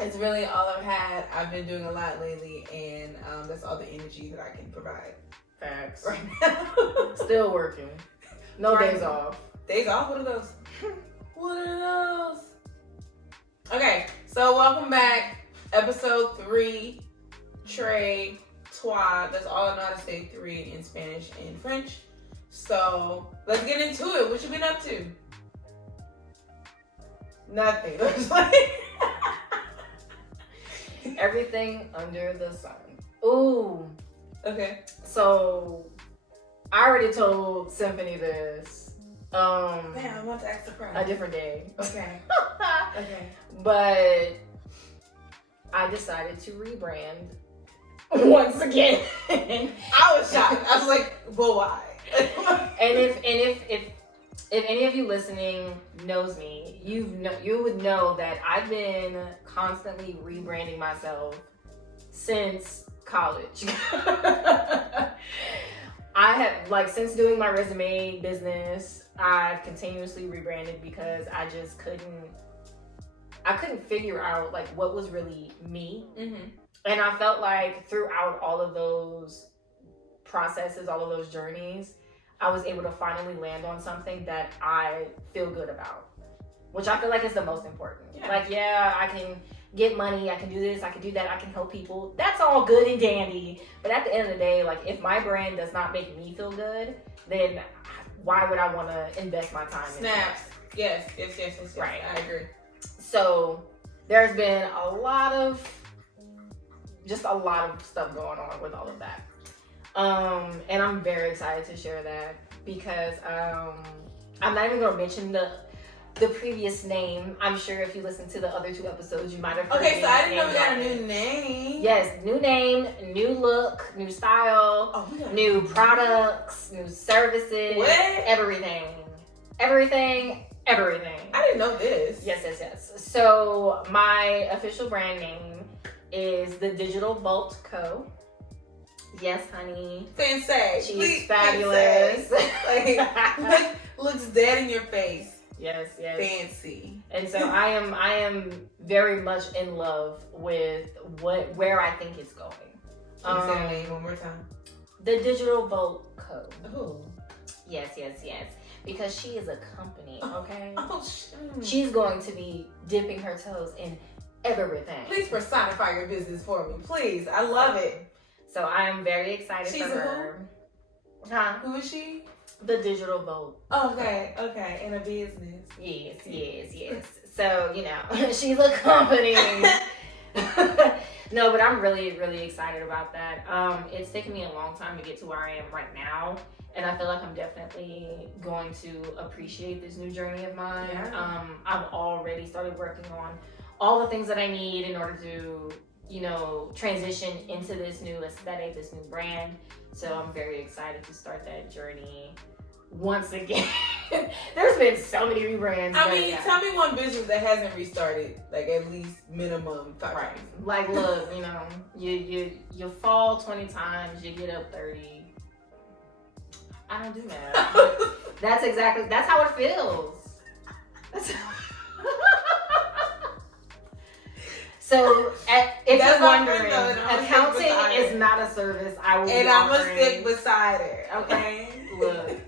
It's really all I've had. I've been doing a lot lately, and that's all the energy that I can provide. Facts. Right now. Still working. No Right. days off. Days off? What are those? What are those? Okay, so welcome back. Episode 3. Tres, trois. That's all I know how to say 3 in Spanish and French. So let's get into it. What you been up to? Nothing. Everything under the sun. Ooh. Okay. So I already told Symphony this. Damn, I want to act surprised. A different day. Okay. Okay. But I decided to rebrand once again. I was shocked. I was like, well, why? And if any of you listening knows me, you would know that I've been constantly rebranding myself since college. I have, since doing my resume business, I've continuously rebranded because I just couldn't figure out what was really me. Mm-hmm. And I felt like throughout all of those processes, all of those journeys, I was able to finally land on something that I feel good about, which I feel like is the most important. Yeah. I can get money, I can do this, I can do that, I can help people. That's all good and dandy. But at the end of the day, if my brand does not make me feel good, then why would I want to invest my time in Snaps. that? Yes. Right. I agree. So there's been a lot of stuff going on with all of that. And I'm very excited to share that because I'm not even going to mention the previous name. I'm sure if you listen to the other 2 episodes, you might have heard. Okay, so I didn't know we got a new name. Yes, new name, new look, new style, new products, new services. What? Everything. I didn't know this. Yes. So my official brand name is the Digital Vault Co. Yes, honey. Sensei. She's fabulous. Looks dead in your face. Yes. Fancy. And so I am very much in love with where I think it's going. Can you say the name one more time? The Digital Vault Co. Oh. Yes. Because she is a company, okay? Oh, She's going to be dipping her toes in everything. Please personify your business for me, please. I love it. So I am very excited She's for her. Who? Huh? Who is she? The Digital Vault. Okay. In a business. Yes. So, she's a company. No, but I'm really, really excited about that. It's taken me a long time to get to where I am right now. And I feel like I'm definitely going to appreciate this new journey of mine. Yeah. I've already started working on all the things that I need in order to, transition into this new aesthetic, this new brand. So I'm very excited to start that journey once again. There's been so many rebrands. Tell me one business that hasn't restarted, at least minimum 5 times. Look, you fall 20 times, you get up 30. I don't do that. That's how it feels. So, if you're wondering, accounting is not a service I will be offering. And I'm going to stick beside her, okay? Look.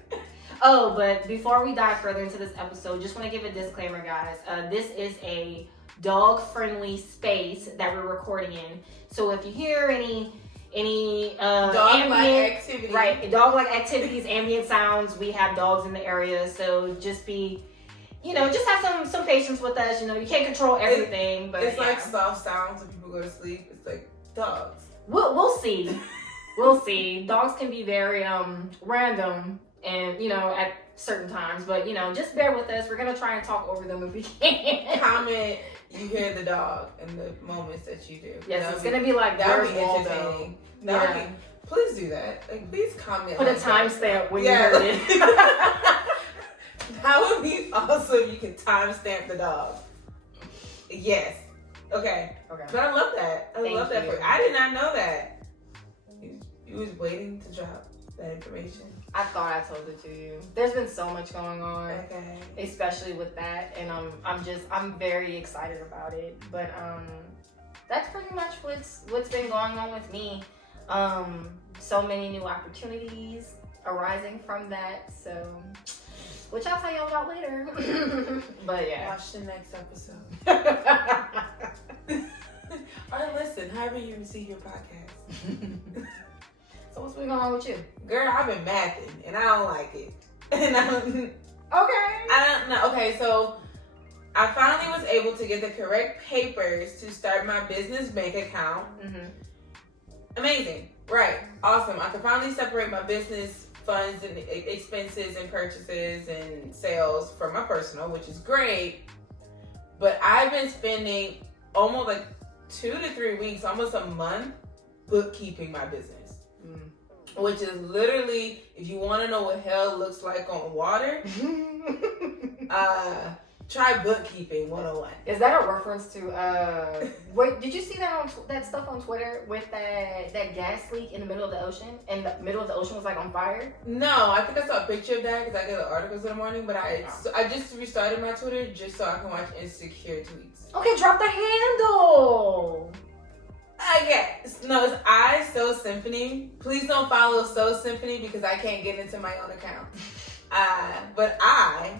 Oh, but before we dive further into this episode, just want to give a disclaimer, guys. This is a dog-friendly space that we're recording in. So if you hear any dog-like activities, right? Dog-like activities, ambient sounds. We have dogs in the area, so just be, just have some patience with us. You can't control everything, but it's soft sounds when people go to sleep. It's like dogs. We'll see. We'll see. Dogs can be very random, and at certain times, but just bear with us. We're gonna try and talk over them if we can. Comment you hear the dog in the moments that you do. Yes, it's gonna be like that would Where's be Waldo? entertaining. That would be. Please do that. Please comment. Put a timestamp when you heard it. That would be awesome. You can timestamp the dog. Yes. Okay. But I love that. I love that. I did not know that. You was waiting to drop that information. I thought I told it to you. There's been so much going on, okay, especially with that, and I'm very excited about it. But that's pretty much what's been going on with me. So many new opportunities arising from that. So, which I'll tell y'all about later. But yeah, watch the next episode. Or listen, however you receive your podcast. So what's been going on with you? Girl, I've been mathing and I don't like it. And I don't know. Okay, so I finally was able to get the correct papers to start my business bank account. Mm-hmm. Amazing. Right. Awesome. I can finally separate my business funds and expenses and purchases and sales from my personal, which is great. But I've been spending almost like 2 to 3 weeks, almost a month, bookkeeping my business. Which is literally, if you want to know what hell looks like on water, try bookkeeping 101. Is that a reference to wait, did you see that stuff on Twitter with that gas leak in the middle of the ocean, and the middle of the ocean was like on fire? No, I think I saw a picture of that because I get the articles in the morning, but I just restarted my Twitter just so I can watch insecure tweets. Okay, drop the handle. No, it's I So Symphony. Please don't follow So Symphony because I can't get into my own account. But I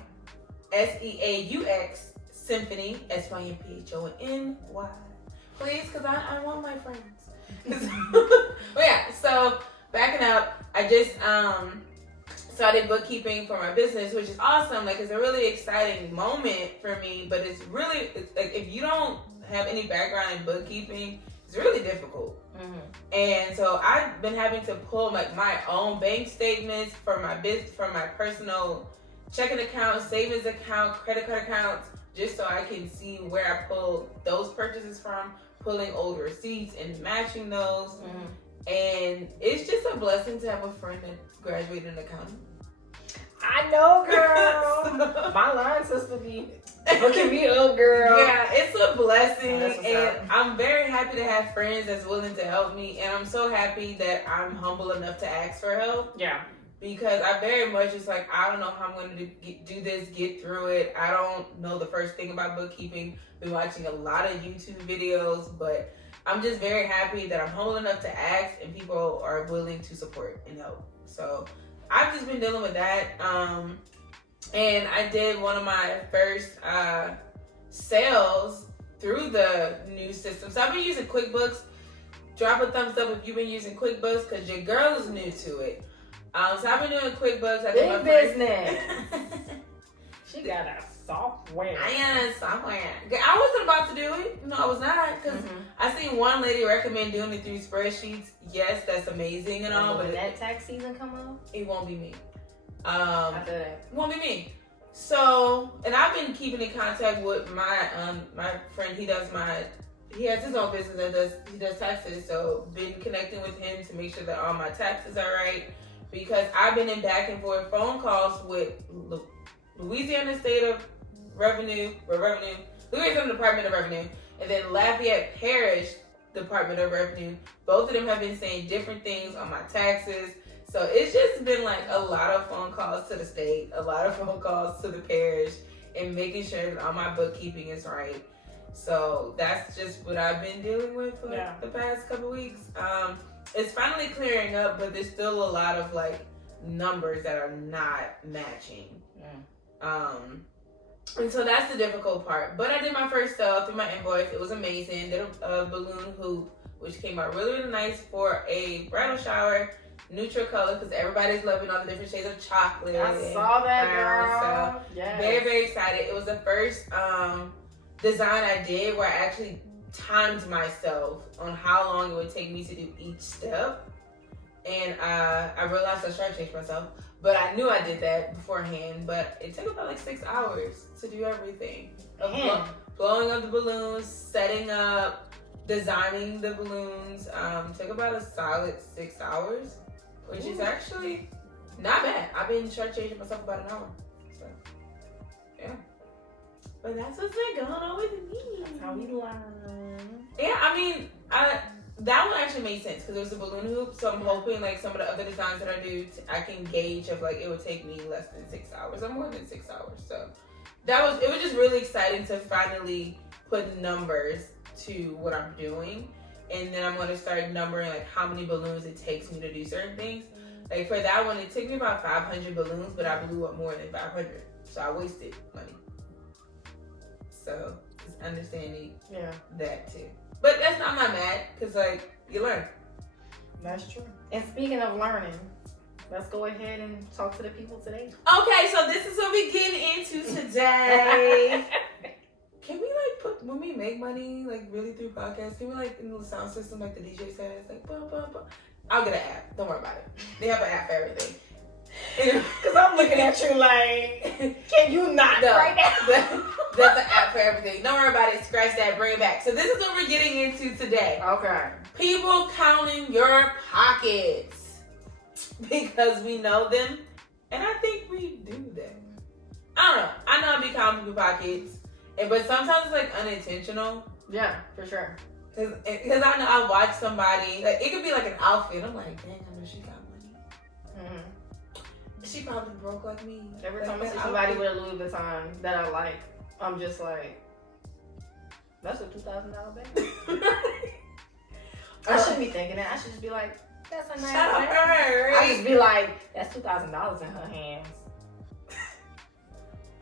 SEAUX Symphony SYMPHONY. Please, because I want my friends. But yeah, so backing up, I just started bookkeeping for my business, which is awesome. Like, it's a really exciting moment for me, but it's like if you don't have any background in bookkeeping, it's really difficult. Mm-hmm. And so I've been having to pull like my own bank statements for my business, for my personal checking account, savings account, credit card accounts, just so I can see where I pulled those purchases from, pulling old receipts and matching those. Mm-hmm. And it's just a blessing to have a friend that's graduated in accounting. I know, girl. My line sister be hooking me up, girl. Yeah, it's a blessing, and I'm very happy to have friends that's willing to help me, and I'm so happy that I'm humble enough to ask for help. Yeah. Because I very much just like, I don't know how I'm going to do this, get through it. I don't know the first thing about bookkeeping. Been watching a lot of YouTube videos, but I'm just very happy that I'm humble enough to ask and people are willing to support and help. So I've just been dealing with that. And I did one of my first sales through the new system. So I've been using QuickBooks. Drop a thumbs up if you've been using QuickBooks because your girl is new to it. So I've been doing QuickBooks. Big business. She got a software. I got a software. I wasn't about to do it. No, I was not. Because I seen one lady recommend doing it through spreadsheets. Yes, that's amazing and all. But when that tax season come up, it won't be me. I feel that. It won't be me. So, and I've been keeping in contact with my my friend. He has his own business that he does taxes. So, been connecting with him to make sure that all my taxes are right. Because I've been in back and forth phone calls with Louisiana State of Louisiana Department of Revenue, and then Lafayette Parish Department of Revenue. Both of them have been saying different things on my taxes. So it's just been like a lot of phone calls to the state, a lot of phone calls to the parish, and making sure that all my bookkeeping is right. So that's just what I've been dealing with for the past couple weeks. It's finally clearing up, but there's still a lot of like numbers that are not matching. And so that's the difficult part. But I did my first sale through my invoice. It was amazing. Did a balloon hoop, which came out really, really nice for a bridal shower. Neutral color, because everybody's loving all the different shades of chocolate. I saw that, girl. So yes. Very, very excited. It was the first design I did where I actually timed myself on how long it would take me to do each step. And I realized I started to change myself. But I knew I did that beforehand. But it took about like 6 hours to do everything. Blowing up the balloons, setting up, designing the balloons. Took about a solid 6 hours. Which is actually not bad. I've been shortchanging myself about an hour. So, yeah. But that's what's been going on with me. That's how we learn. Yeah, I mean, that one actually made sense because it was a balloon hoop. So I'm hoping like some of the other designs that I do, I can gauge of like it would take me less than 6 hours or more than 6 hours. So it was just really exciting to finally put numbers to what I'm doing. And then I'm going to start numbering like how many balloons it takes me to do certain things. Like for that one, it took me about 500 balloons, but I blew up more than 500. So I wasted money. So just understanding that too. But I'm not mad because like you learn. That's true. And speaking of learning, let's go ahead and talk to the people today. Okay, so this is what we get into today. Can we like put, when we make money like really through podcasts, can we like in the sound system like the DJ says, like blah, blah, blah. I'll get an app. Don't worry about it. They have an app for everything. Because I'm looking at you like, can you not right now? That's an app for everything. Don't worry about it. Scratch that. Bring it back. So this is what we're getting into today. Okay. People counting your pockets. Because we know them. And I think we do that. I don't know. I know I be counting people's pockets. But sometimes it's like unintentional. Yeah, for sure. Because I know I watch somebody. Like it could be like an outfit. I'm like, dang, I know she got money. Mm-hmm. She probably broke like me. Every like time I see somebody with a Louis Vuitton that I like, I'm just like, that's a $2,000 bag. I shouldn't be thinking that. I should just be like, that's a nice bag. Right? I just be like, that's $2,000 in her hands.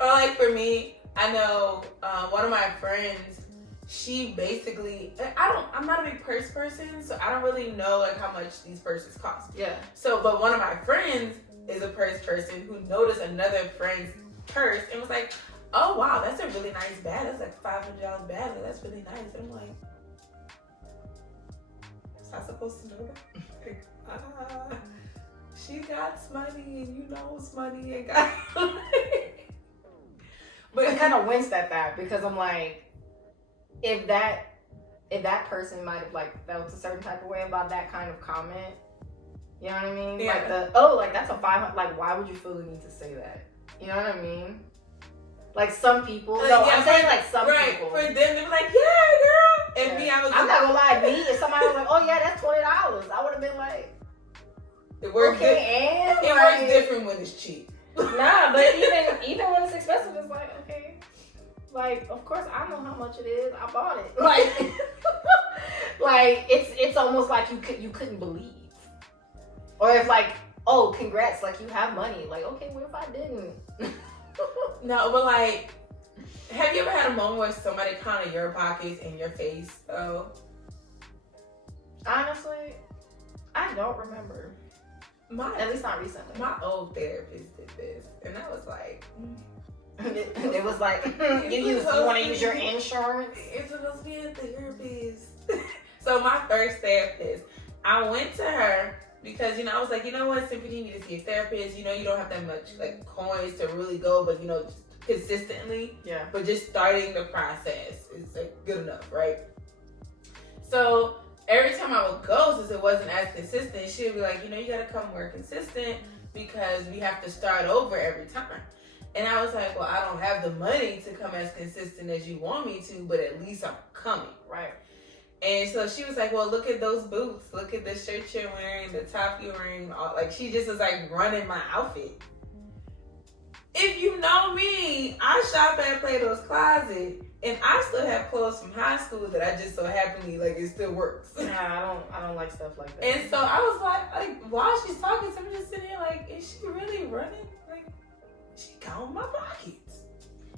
Or like for me, I know one of my friends, she basically, I'm not a big purse person, so I don't really know like how much these purses cost. Yeah. So, but one of my friends is a purse person who noticed another friend's purse and was like, oh wow, that's a really nice bag. That's like $500 bag. Like, that's really nice. And I'm like, was I supposed to know that? Like, she got money and you know it's money and got But I kind of winced at that because I'm like, if that person might have like felt a certain type of way about that kind of comment, you know what I mean? Yeah. Like that's a 500. Like, why would you feel the need to say that? You know what I mean? Like some people. No, I'm saying like some people. For them, they were like, yeah, girl. And me, I was. I'm not gonna lie. Me, if somebody was like, oh yeah, that's $20, I would have been like, it works. Okay, and it like, works different when it's cheap. Nah, but even when it's expensive, it's like, okay. Like, of course, I know how much it is. I bought it. Like, like it's almost like you couldn't believe, or if like, oh, congrats, like you have money. Like, okay, what if I didn't? No, but like, have you ever had a moment where somebody counted your pockets in your face? Oh, honestly, I don't remember. At least not recently. My old therapist did this, and I was like. It was like, you want to use your insurance? It's supposed to be a therapist. So my first therapist, I went to her because, I was like, you know what, Symphony, you need to see a therapist. You don't have that much like coins to really go, but just consistently. Yeah. But just starting the process is like good enough, right? So every time I would go, since it wasn't as consistent, she would be like, you gotta come more consistent because we have to start over every time. And I was like, well, I don't have the money to come as consistent as you want me to, but at least I'm coming. Right. And so she was like, well, look at those boots. Look at the shirt you're wearing, the top you're wearing. Like, she just was like running my outfit. If you know me, I shop at Plato's Closet, and I still have clothes from high school that I just so happily, like, it still works. Yeah, I don't like stuff like that. And so I was like, while she's talking, so I'm just sitting here like, is she really running? Like, she counting my pockets.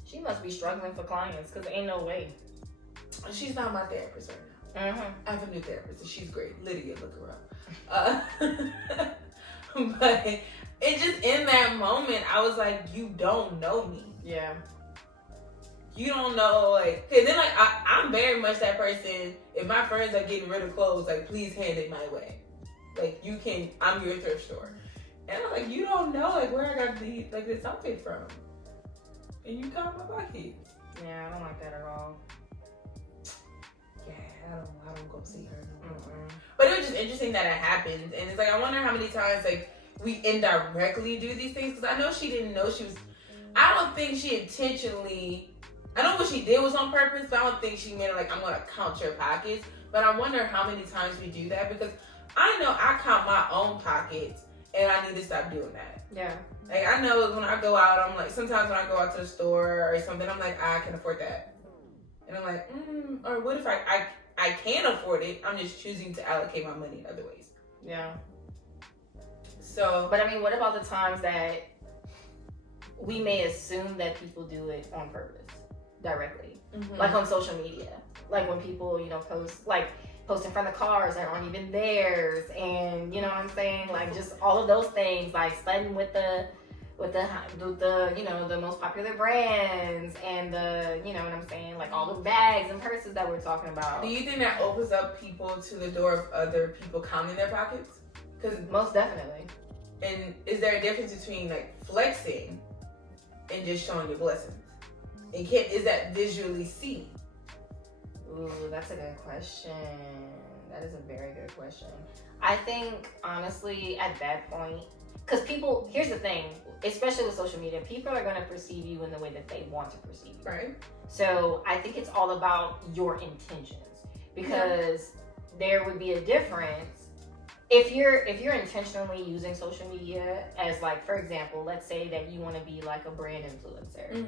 She must be struggling for clients because ain't no way. She's not my therapist right now. Mm-hmm. I have a new therapist and she's great. Lydia, look her up. But it just in that moment, I was like, you don't know me. Yeah. You don't know, like, cause then like I'm very much that person. If my friends are getting rid of clothes, like, please hand it my way. Like, I'm your thrift store. And I'm like, you don't know like where I got this outfit from, and you count my pockets. Yeah, I don't like that at all. Yeah, I don't go see her no more. Mm-hmm. But it was just interesting that it happened, and it's like I wonder how many times like we indirectly do these things because I know she didn't know she was. I don't think she intentionally. I know what she did was on purpose, but I don't think she meant like I'm gonna count your pockets. But I wonder how many times we do that because I know I count my own pockets. And I need to stop doing that. Yeah. Like, I know when I go out, I'm like, sometimes when I go out to the store or something, I'm like, I can afford that. And I'm like, or what if I can afford it? I'm just choosing to allocate my money in other ways. Yeah. So, but I mean, what about the times that we may assume that people do it on purpose, directly, like on social media, like when people, post in front of cars that aren't even theirs, and you know what I'm saying, like just all of those things, like studying with the the most popular brands and the, you know what I'm saying, like all the bags and purses that we're talking about. Do you think that opens up people to the door of other people counting their pockets? Because most definitely. And is there a difference between like flexing and just showing your blessings? And is that visually seen? Ooh, that's a good question. That is a very good question. I think, honestly, at that point, because people, here's the thing, especially with social media, people are going to perceive you in the way that they want to perceive you. Right. So I think it's all about your intentions, because there would be a difference if you're intentionally using social media as, like, for example, let's say that you want to be like a brand influencer.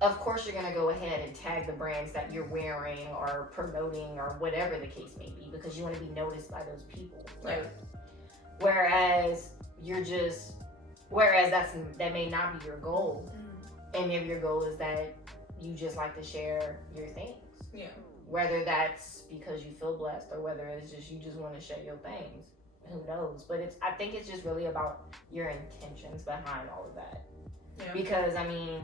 Of course you're going to go ahead and tag the brands that you're wearing or promoting or whatever the case may be, because you want to be noticed by those people, right? Whereas that may not be your goal. And if your goal is that you just like to share your things. Yeah. Whether that's because you feel blessed or whether it's just you just want to share your things. Who knows? But I think it's just really about your intentions behind all of that. Yeah. Because I mean,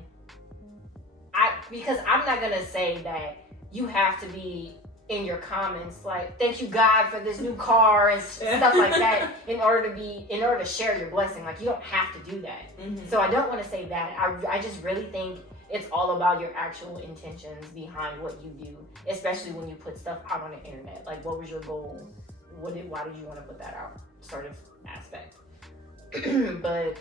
I'm not gonna say that you have to be in your comments like, thank you God for this new car and stuff like that in order to share your blessing. Like, you don't have to do that. So I don't want to say that. I just really think it's all about your actual intentions behind what you do, especially when you put stuff out on the internet. Like, what was your goal? Why did you want to put that out, sort of aspect? But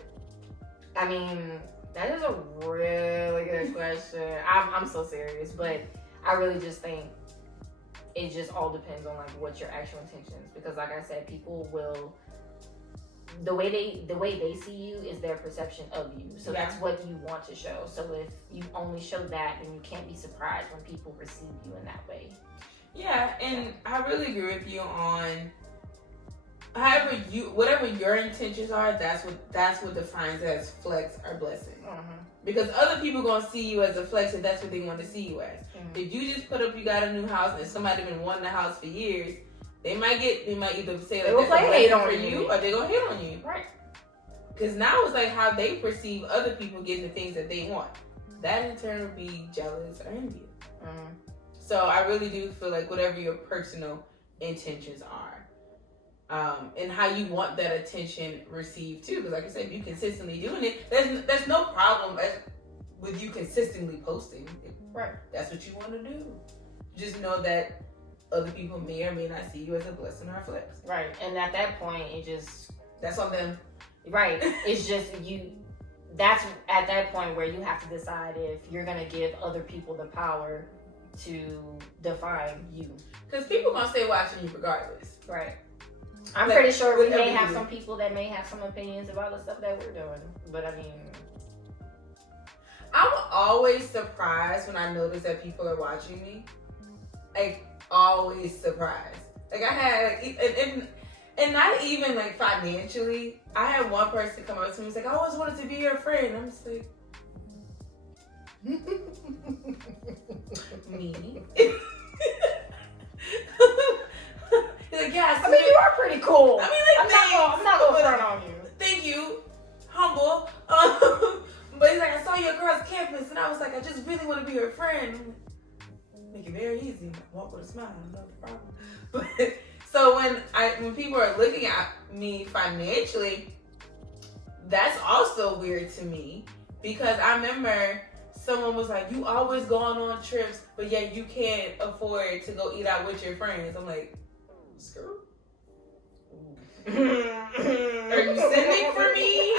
I mean, that is a really good question. I'm so serious, but I really just think it just all depends on like what's your actual intentions, because like I said, people will, the way they see you is their perception of you. So that's what you want to show. So if you only show that, then you can't be surprised when people perceive you in that way. Yeah, and I really agree with you on whatever your intentions are, that's what defines as flex or blessing. Because other people gonna see you as a flex if that's what they want to see you as. If you just put up you got a new house and somebody been wanting the house for years, they might either say like that's a blessing for you or they gonna hate on you. Right. Because now it's like how they perceive other people getting the things that they want. That in turn would be jealous or envious. So I really do feel like whatever your personal intentions are, and how you want that attention received too. Because like I said, if you consistently doing it, there's no problem with you consistently posting. Right. That's what you want to do. Just know that other people may or may not see you as a blessing or a flex. Right. And at that point, that's on them. Right. It's just you. That's at that point where you have to decide if you're gonna give other people the power to define you. Because people gonna stay watching you regardless. Right. I'm pretty sure we may have some people that may have some opinions about the stuff that we're doing. But I mean, I'm always surprised when I notice that people are watching me. Like, always surprised. Like, I had, and not even like financially, I had one person come up to me and was like, I always wanted to be your friend. I'm just like, me? He's like, yeah, I mean, you are pretty cool. I mean, like, I'm not gonna front on you. Thank you. Humble. But he's like, I saw you across campus, and I was like, I just really want to be your friend. Make it very easy. Walk with a smile. No problem. But so when people are looking at me financially, that's also weird to me, because I remember someone was like, you always going on trips, but yet you can't afford to go eat out with your friends. I'm like, screw. Are you sending for me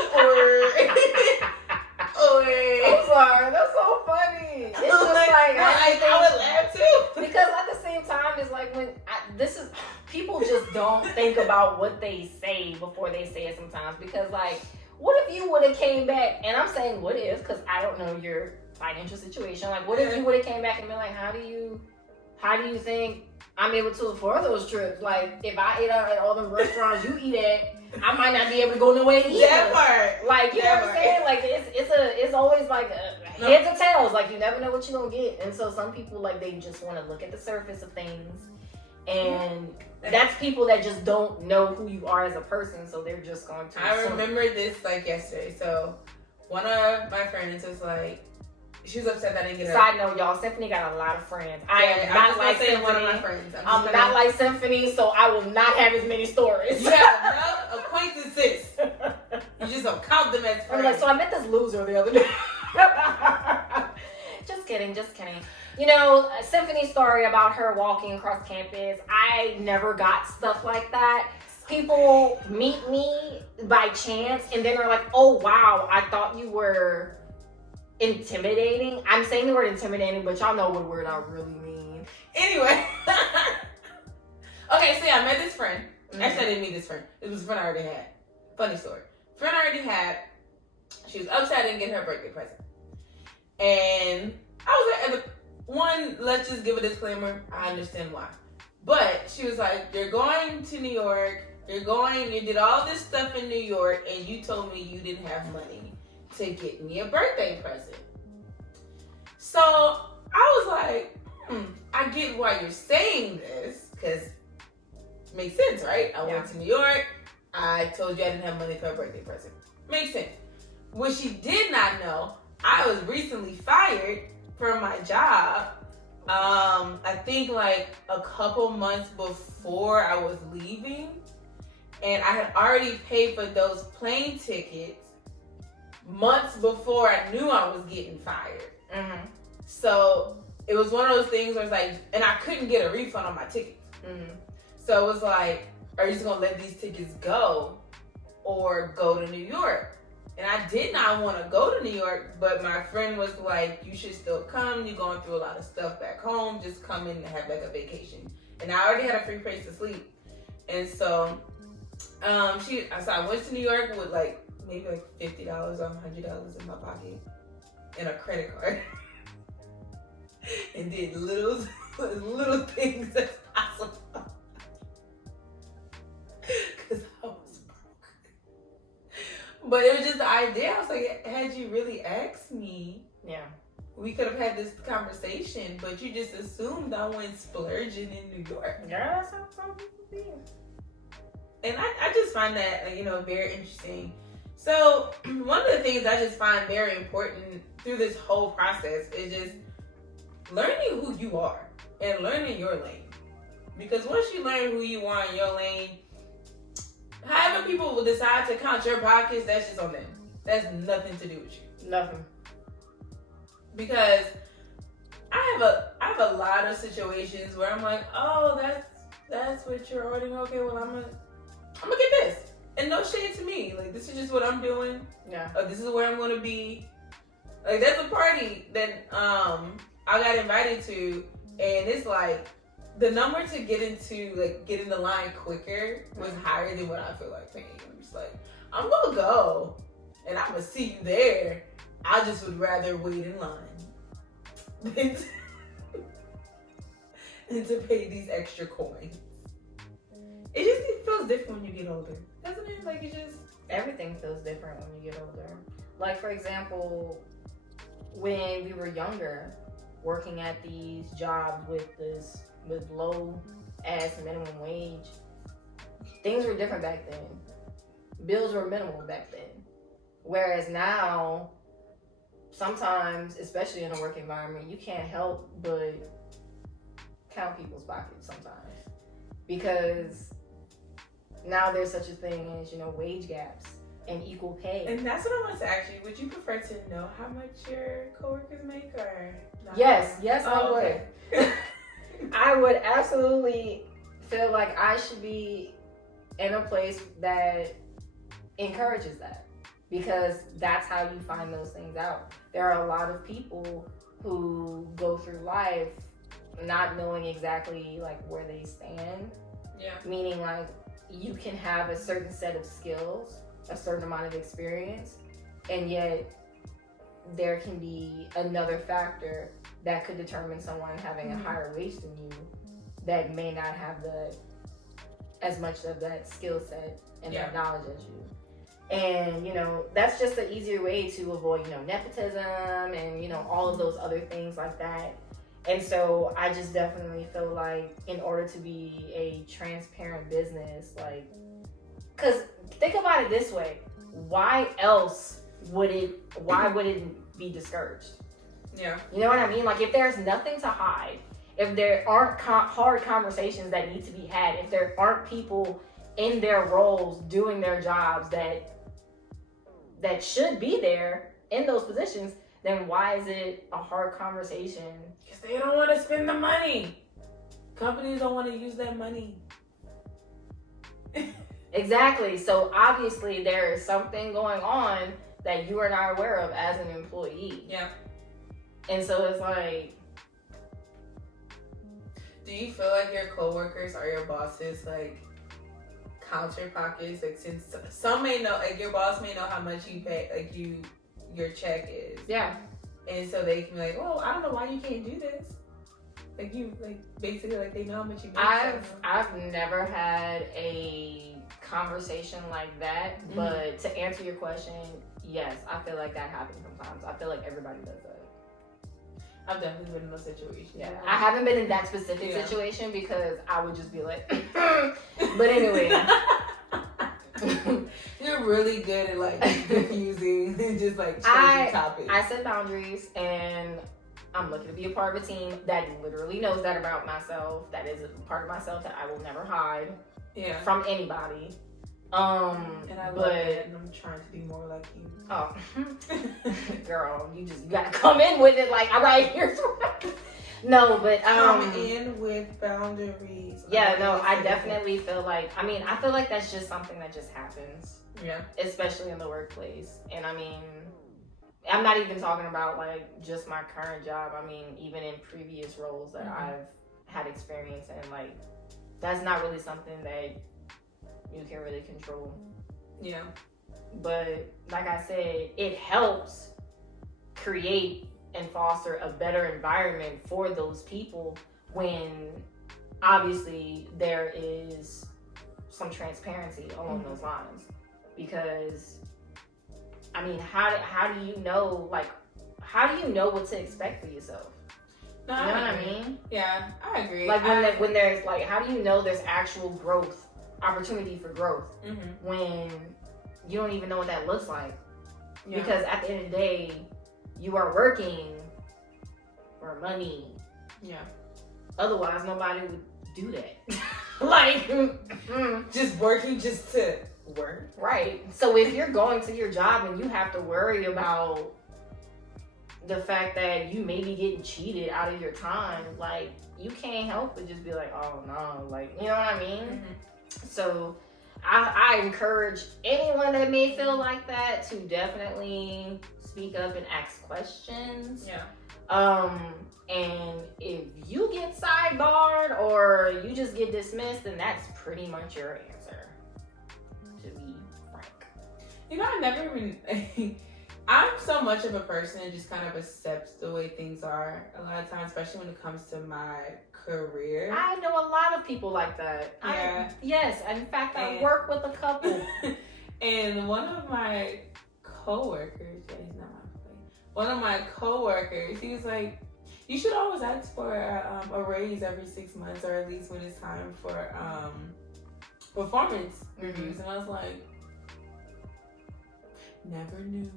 I'm sorry, that's so funny. It's just I would laugh too. Because at the same time, it's like people just don't think about what they say before they say it sometimes. Because like, what if you would have came back? And I'm saying what if, because I don't know your financial situation. Like, what if you would have came back and been like, how do you think I'm able to afford those trips? Like, if I ate out at all the restaurants you eat at, I might not be able to go nowhere to eat. That part. Like, you know what I'm saying? Like, it's always like heads or tails. Like, you never know what you're gonna get. And so some people, like, they just want to look at the surface of things, and that's people that just don't know who you are as a person. So they're just going to. I remember this like yesterday. So one of my friends was like, she was upset that I didn't get Side note, y'all, Symphony got a lot of friends. I am not like Symphony. One of my friends. I'm not like Symphony, so I will not have as many stories. You have enough acquaintances. You just don't count them as friends. I'm like, so I met this loser the other day. Just kidding. You know, a Symphony story about her walking across campus. I never got stuff like that. People meet me by chance, and then they're like, oh, wow, I thought you were intimidating. I'm saying the word intimidating, but y'all know what word I really mean. Anyway. Okay, so yeah, I met this friend. Actually, I didn't meet this friend. It was a friend I already had. Funny story. Friend I already had. She was upset I didn't get her birthday present. And I was like, one, let's just give a disclaimer. I understand why. But she was like, you're going to New York. You did all this stuff in New York, and you told me you didn't have money to get me a birthday present. So I was like, I get why you're saying this, because it makes sense, right? I went to New York. I told you I didn't have money for a birthday present. Makes sense. What she did not know, I was recently fired from my job. I think like a couple months before I was leaving, and I had already paid for those plane tickets months before I knew I was getting fired. Mm-hmm. So it was one of those things where it's like, and I couldn't get a refund on my tickets. Mm-hmm. So it was like, are you just gonna let these tickets go or go to New York? And I did not want to go to New York, but my friend was like, you should still come. You're going through a lot of stuff back home. Just come in and have like a vacation. And I already had a free place to sleep. And so I went to New York with like maybe like $50 or $100 in my pocket and a credit card. And did little things as possible. Because I was broke. But it was just the idea. I was like, had you really asked me, we could have had this conversation, but you just assumed I went splurging in New York. Yeah, that's how some people be. And I just find that, very interesting. So one of the things I just find very important through this whole process is just learning who you are and learning your lane. Because once you learn who you are in your lane, however people will decide to count your pockets, that's just on them. That's nothing to do with you. Nothing. Because I have a lot of situations where I'm like, oh, that's what you're ordering. Okay, well I'm gonna get this. And no shade to me. Like, this is just what I'm doing. Yeah. This is where I'm gonna be. Like, there's a party that I got invited to, and it's like the number to get in the line quicker was higher than what I feel like paying. I'm just like, I'm gonna go and I'm gonna see you there. I just would rather wait in line than to pay these extra coins. It feels different when you get older, doesn't it? Like, everything feels different when you get older. Like, for example, when we were younger, working at these jobs with low ass minimum wage, things were different back then. Bills were minimal back then. Whereas now, sometimes, especially in a work environment, you can't help but count people's pockets sometimes. Because now there's such a thing as, wage gaps and equal pay. And that's what I want to ask you. Would you prefer to know how much your coworkers make, or not? Yes, I would. Okay. I would absolutely feel like I should be in a place that encourages that, because that's how you find those things out. There are a lot of people who go through life not knowing exactly like where they stand. Yeah. Meaning, like, you can have a certain set of skills, a certain amount of experience, and yet there can be another factor that could determine someone having a higher wage than you that may not have as much of that skill set and that knowledge as you. And, you know, that's just an easier way to avoid, you know, nepotism and, you know, all of those other things like that. And so I just definitely feel like in order to be a transparent business, like, because think about it this way, why would it be discouraged? Yeah. You know what I mean? Like, if there's nothing to hide, if there aren't hard conversations that need to be had, if there aren't people in their roles doing their jobs that should be there in those positions, then why is it a hard conversation? Because they don't want to spend the money. Companies don't want to use that money. Exactly. So obviously there is something going on that you are not aware of as an employee. Yeah. And so it's like, do you feel like your coworkers or your bosses like count your pockets? Like, since some may know, like your boss may know how much you pay, like your check is. Yeah. And so they can be like, "Oh, I don't know why you can't do this." Like basically like they know how much you make. I've never had a conversation like that, but to answer your question, yes, I feel like that happens sometimes. I feel like everybody does that. I've definitely been in those situations. Yeah, I haven't been in that specific situation because I would just be like, but anyway. You're really good at like diffusing and just like changing topics. I set boundaries, and I'm lucky to be a part of a team that literally knows that about myself. That is a part of myself that I will never hide from anybody. And I love it, and I'm trying to be more like you. Oh, girl, you gotta come in with it. Like, all right, here's what. No, but come in with boundaries. Yeah, no, I definitely feel like. I mean, I feel like that's just something that just happens. Yeah. Especially in the workplace, and I mean, I'm not even talking about like just my current job. I mean, even in previous roles that I've had experience in, like, that's not really something that you can really control. Yeah. But like I said, it helps create and foster a better environment for those people when obviously there is some transparency along those lines. Because I mean, how do you know, like, how do you know what to expect for yourself? No, you know what I mean? Yeah, I agree. Like when there's like, how do you know there's actual growth, opportunity for growth, when you don't even know what that looks like? Yeah. Because at the end of the day, you are working for money. Yeah. Otherwise, nobody would do that. Like, just working just to work. Right. So if you're going to your job and you have to worry about the fact that you may be getting cheated out of your time, like, you can't help but just be like, oh no, like, you know what I mean? So I encourage anyone that may feel like that to definitely speak up and ask questions. Yeah. And if you get sidebarred or you just get dismissed, then that's pretty much your answer, to be frank. You know, I never even I'm so much of a person that just kind of accepts the way things are a lot of times, especially when it comes to my career. I know a lot of people like that. Yeah. Yes. In fact, I work with a couple. And one of my coworkers, he's not my employee. One of my coworkers, he was like, you should always ask for a raise every 6 months, or at least when it's time for performance reviews. And I was like, never knew.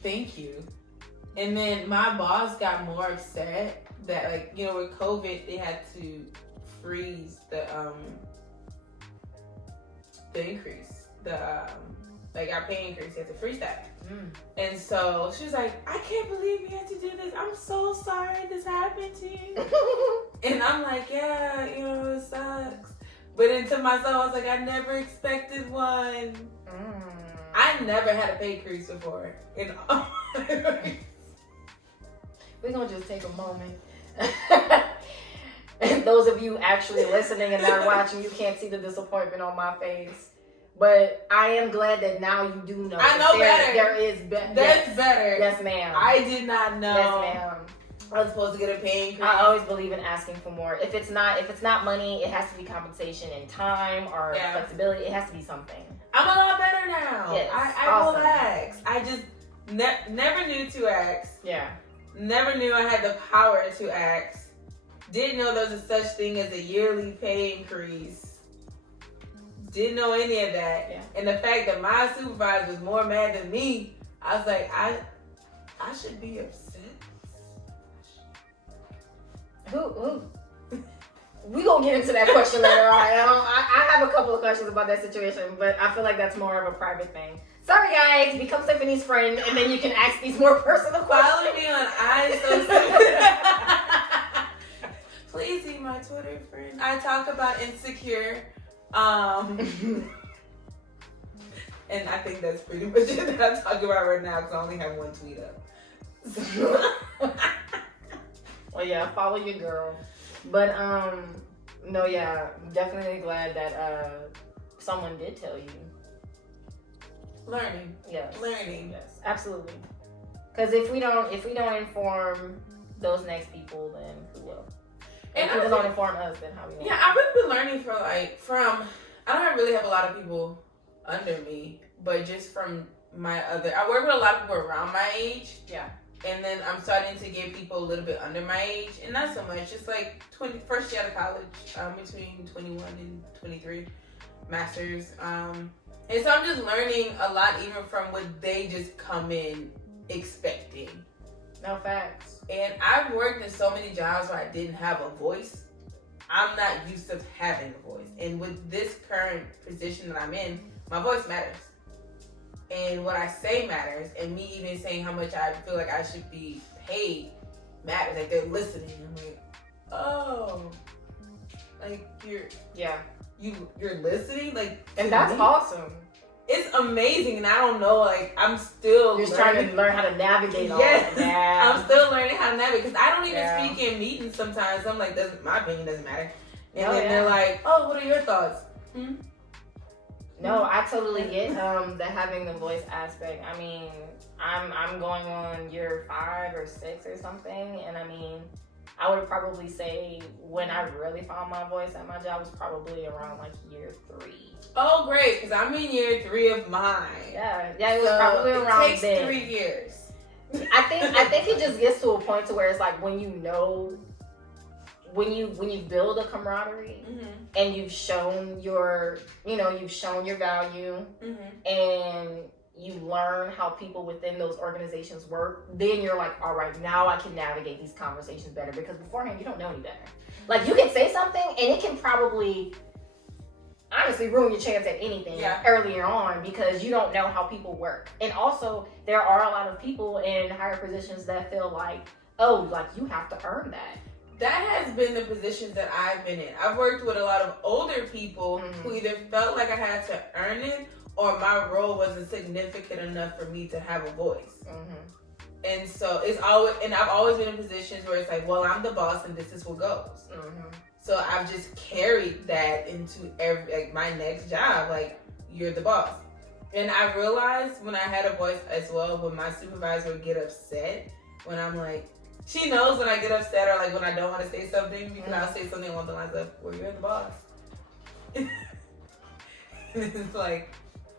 Thank you. And then my boss got more upset that, like, you know, with COVID, they had to freeze the increase, like our pay increase. They had to freeze that. And so she was like, I can't believe you had to do this. I'm so sorry this happened to you. And I'm like, yeah, you know, it sucks. But then to myself, I was like, I never expected one. I never had a pay increase before. We're going to just take a moment. And those of you actually listening and not watching, you can't see the disappointment on my face. But I am glad that now you do know. I know better. There is better. That's better. Yes, ma'am. I did not know. Yes, ma'am. I was supposed to get a pay increase. I always believe in asking for more. If it's not money, it has to be compensation in time or flexibility. It has to be something. I'm a lot better now. Yes, I awesome. will ask. I just never knew to ask. Yeah. Never knew I had the power to ask. Didn't know there was a such thing as a yearly pay increase. Didn't know any of that. Yeah. And the fact that my supervisor was more mad than me, I was like, I should be upset. Who? We gonna get into that question later on. I have a couple of questions about that situation, but I feel like that's more of a private thing. Sorry guys, become Symphony's friend, and then you can ask these more personal questions. Follow me on I so Please be my Twitter friend. I talk about Insecure. And I think that's pretty much it that I'm talking about right now because I only have one tweet up. Well, yeah, follow your girl. But, no, yeah, definitely glad that someone did tell you. Learning. Yes. Learning. Yes, absolutely. Because if we don't inform those next people, then who will? And if people don't inform us, then how we will? Yeah, I've really been learning I don't really have a lot of people under me, but just from I work with a lot of people around my age. Yeah. And then I'm starting to get people a little bit under my age, and not so much. Just like first year out of college, between 21 and 23, masters. And so I'm just learning a lot, even from what they just come in expecting. No facts. And I've worked in so many jobs where I didn't have a voice. I'm not used to having a voice, and with this current position that I'm in, my voice matters. And what I say matters, and me even saying how much I feel like I should be paid matters. Like, they're listening. I'm like, oh, like you're listening, like, and that's awesome. It's amazing, and I don't know, like, I'm still just trying to learn how to navigate all yes, that. I'm still learning how to navigate because I don't even speak in meetings sometimes. I'm like, my opinion doesn't matter, and then they're like, oh, what are your thoughts? No, I totally get the having the voice aspect. I mean, I'm going on year 5 or 6 or something, and I mean, I would probably say when I really found my voice at my job was probably around like year 3. Oh, great, because I'm in year 3 of mine. Yeah, it was probably around it takes then. 3 years. I think it just gets to a point to where it's like when you build a camaraderie and you've shown your value and you learn how people within those organizations work, then you're like, all right, now I can navigate these conversations better, because beforehand you don't know any better. Like, you can say something and it can probably honestly ruin your chance at anything earlier on because you don't know how people work. And also, there are a lot of people in higher positions that feel like, oh, like, you have to earn that. That has been the positions that I've been in. I've worked with a lot of older people who either felt like I had to earn it or my role wasn't significant enough for me to have a voice. And so I've always been in positions where it's like, well, I'm the boss and this is what goes. So I've just carried that into my next job. Like, you're the boss. And I realized when I had a voice as well, when my supervisor would get upset, when I'm like, she knows when I get upset or like when I don't want to say something, because I'll say something along the lines of, well, you're the boss. And it's like,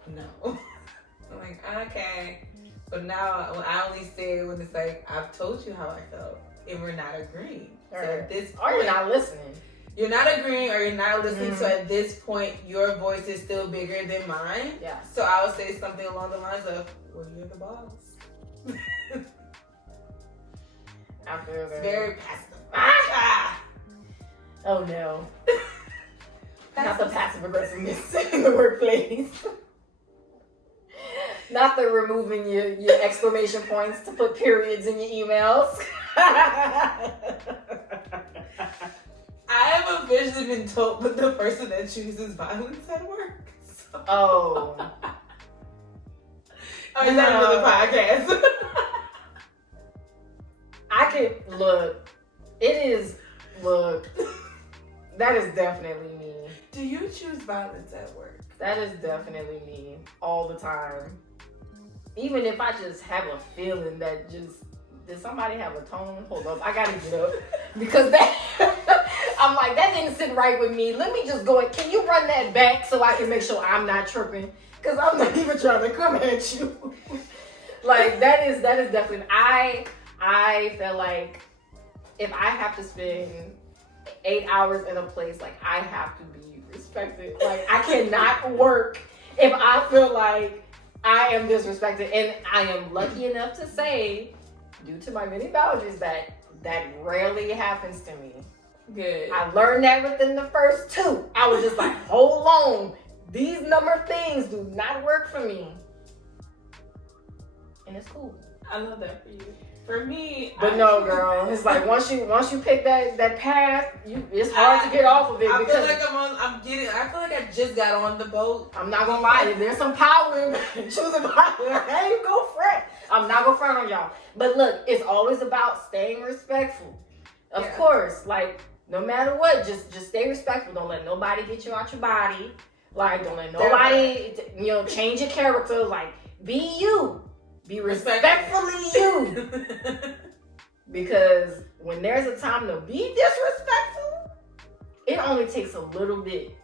no. I'm like, okay. But now I only say it when it's like, I've told you how I felt and we're not agreeing. So at this point, or you're not listening. You're not agreeing or you're not listening. So at this point, your voice is still bigger than mine. Yeah. So I'll say something along the lines of, well, you're the boss. It's very passive. Oh no. Not the passive aggressiveness in the workplace. Not the removing your exclamation points to put periods in your emails. I have officially been told but the person that chooses violence at work. So. Oh. Or is that another podcast? That is definitely me. Do you choose violence at work? That is definitely me all the time. Even if I just have a feeling that just, did somebody have a tone? Hold up, I gotta get up. Because that, I'm like, that didn't sit right with me. Let me just go, can you run that back so I can make sure I'm not tripping? Because I'm not even trying to come at you. Like, that is definitely, I feel like if I have to spend 8 hours in a place, like, I have to be respected. Like, I cannot work if I feel like I am disrespected. And I am lucky enough to say, due to my many boundaries, that rarely happens to me. Good. I learned that within the first 2. I was just like, hold on. These number things do not work for me. And it's cool. I love that for you. For me, but no, girl, it's like once you pick that path, it's hard to get off of it. I because feel like I feel like I just got on the boat. I'm not gonna lie, there's some power in choosing power. I ain't go front. I'm not gonna front on y'all. But look, it's always about staying respectful. Of course, like no matter what, just stay respectful. Don't let nobody get you out your body. Like don't let nobody change your character. Like be you. Be respectfully you. Because when there's a time to be disrespectful, it only takes a little bit.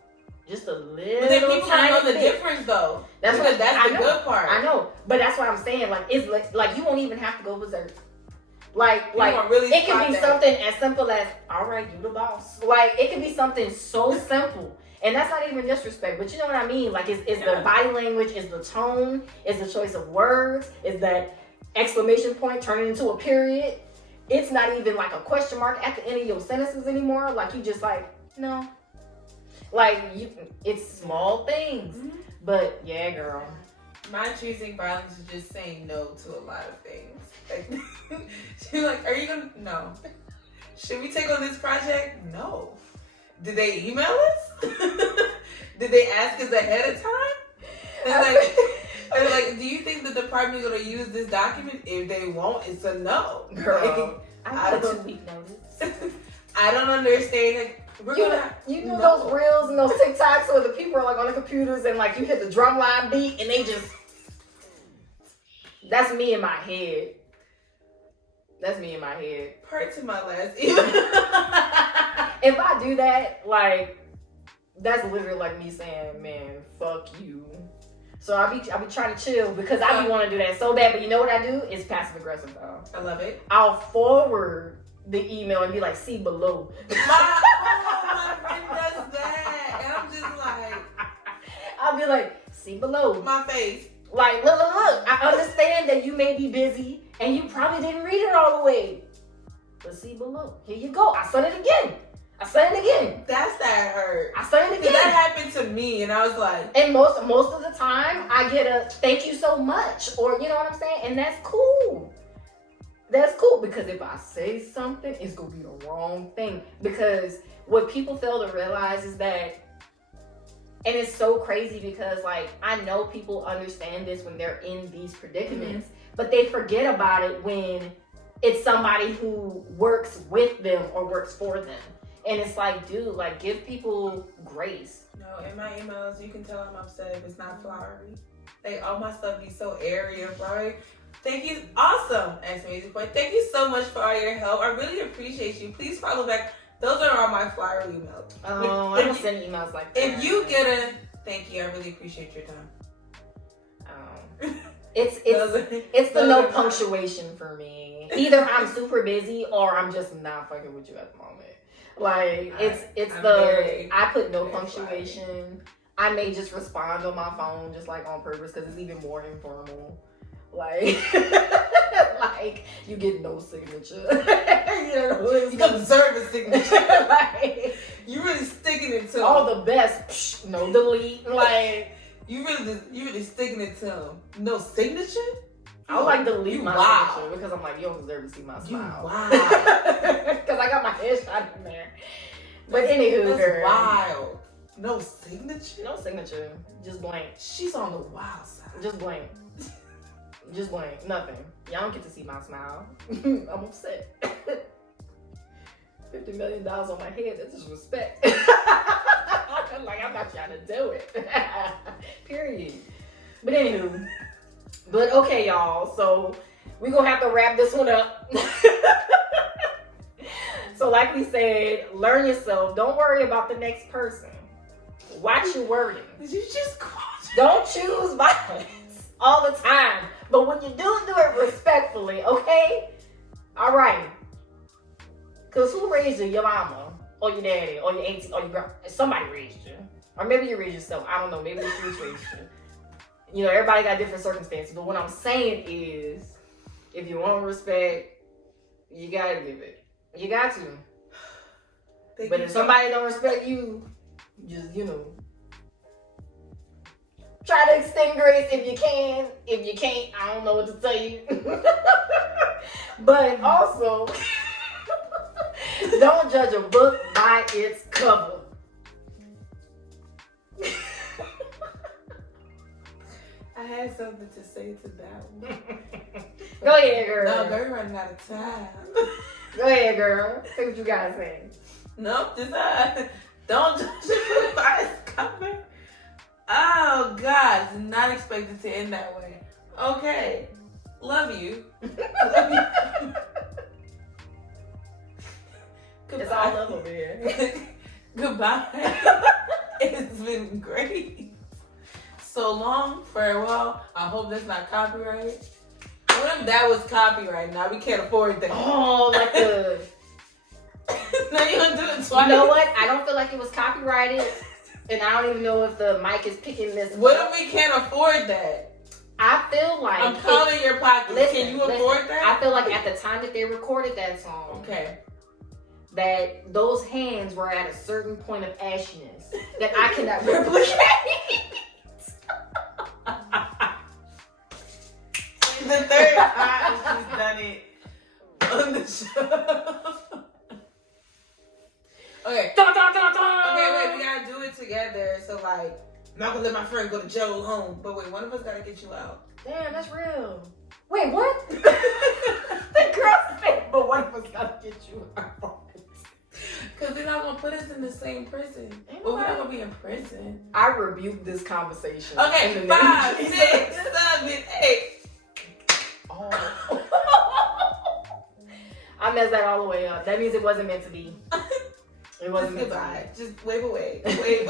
Just a little. But then people don't know the difference though. That's the good part. I know. But that's what I'm saying. Like it's like you won't even have to go berserk. Like really it can be something as simple as, all right, you the boss. Like it can be something so simple. And that's not even disrespect, but you know what I mean? Like, it's the body language, it's the tone, it's the choice of words, it's that exclamation point turning into a period. It's not even like a question mark at the end of your sentences anymore. Like, you just like, no. Like, it's small things. Mm-hmm. But, yeah, girl. My choosing violence is just saying no to a lot of things. Like, she's like, are you gonna, no. Should we take on this project? No. Did they email us? Did they ask us ahead of time? And like, do you think the department is going to use this document? If they won't, it's a no. Girl, I got a 2-week notice. I don't understand. Like, you know those reels and those TikToks where the people are like on the computers and like you hit the drum line beat and they just... That's me in my head. That's me in my head. Part to my last email. If I do that, like, that's literally like me saying, man, fuck you. So I be trying to chill because I be want to do that so bad. But you know what I do? It's passive aggressive though. I love it. I'll forward the email and be like, see below. My friend does that. And I'm just like. I'll be like, see below. My face. Like, look. I understand that you may be busy and you probably didn't read it all the way. But see below. Here you go. I sent it again. That's that hurt. I sent it again. That happened to me, and I was like, and most of the time, I get a thank you so much, or you know what I'm saying, and that's cool. That's cool because if I say something, it's gonna be the wrong thing. Because what people fail to realize is that, and it's so crazy because like I know people understand this when they're in these predicaments, but they forget about it when it's somebody who works with them or works for them. And it's like, dude, like, give people grace. No, in my emails, you can tell I'm upset if it's not flowery. Like, all my stuff be so airy and flowery. Thank you. Awesome! Exclamation point. Thank you so much for all your help. I really appreciate you. Please follow back. Those are all my flowery emails. Oh, I don't send emails like that. If you get a thank you, I really appreciate your time. It's the no punctuation for me. Either I'm super busy or I'm just not fucking with you at the moment. Like I put no punctuation. I may just respond on my phone just like on purpose because it's even more informal. Like like you get no signature. You don't deserve a signature. Like you really sticking it to them. All the best. No delete. Like you really sticking it to them. No signature? I like to leave my signature because I'm like, you don't deserve to see my smile. Wow. Because I got my headshot in there. But anywho, that's wild. No signature? No signature. Just blank. She's on the wild side. Just blank. Just blank. Nothing. Y'all don't get to see my smile. I'm upset. $50 million on my head. That's just respect. Like, Anywho, but okay, y'all. So we're gonna have to wrap this one up. So, like we said, learn yourself. Don't worry about the next person. Watch your wording. Did you just quote? Don't choose violence all the time. But when you do it respectfully, okay? All right. Because who raised you? Your mama, or your daddy, or your auntie, or your grandma. Somebody raised you. Or maybe you raised yourself. I don't know. Maybe the streets raised you. You know, everybody got different circumstances. But what I'm saying is, if you want respect, you got to give it. You got to. But if somebody don't respect you, just, you know, try to extend grace if you can. If you can't, I don't know what to tell you. But also, don't judge a book by its cover. I had something to say to that one. Go ahead, girl. No, girl, you're running out of time. Go ahead, girl. Say what you gotta say. Nope, just don't judge a book by its cover. Oh God, did not expect it to end that way. Okay, love you. Love you. It's all love over here. Goodbye. It's been great. So long, farewell. I hope that's not copyright. What if that was copyright? Now we can't afford that. Oh, like the. Now you gonna do it twice. You know what? I don't feel like it was copyrighted, and I don't even know if the mic is picking this. What if we can't afford that? I feel like I'm counting your pockets. Can you afford that? I feel like at the time that they recorded that song, Okay. that those hands were at a certain point of ashiness that I cannot replicate. The third time she's done it on the show. Okay. Dun, dun, dun, dun. Okay, wait, we gotta do it together. So like, I'm not gonna let my friend go to jail alone. But wait, one of us gotta get you out. Damn, that's real. Wait, what? The girl said, but one of us gotta get you out. Cause they're not gonna put us in the same prison. Ain't But we're not nobody- gonna be in prison. I rebuke this conversation. Okay, In the name 5, of Jesus. 6, 7, 8. Oh. I messed that all the way up. That means it wasn't meant to be. It wasn't meant to be. Goodbye. Just wave away. Wave.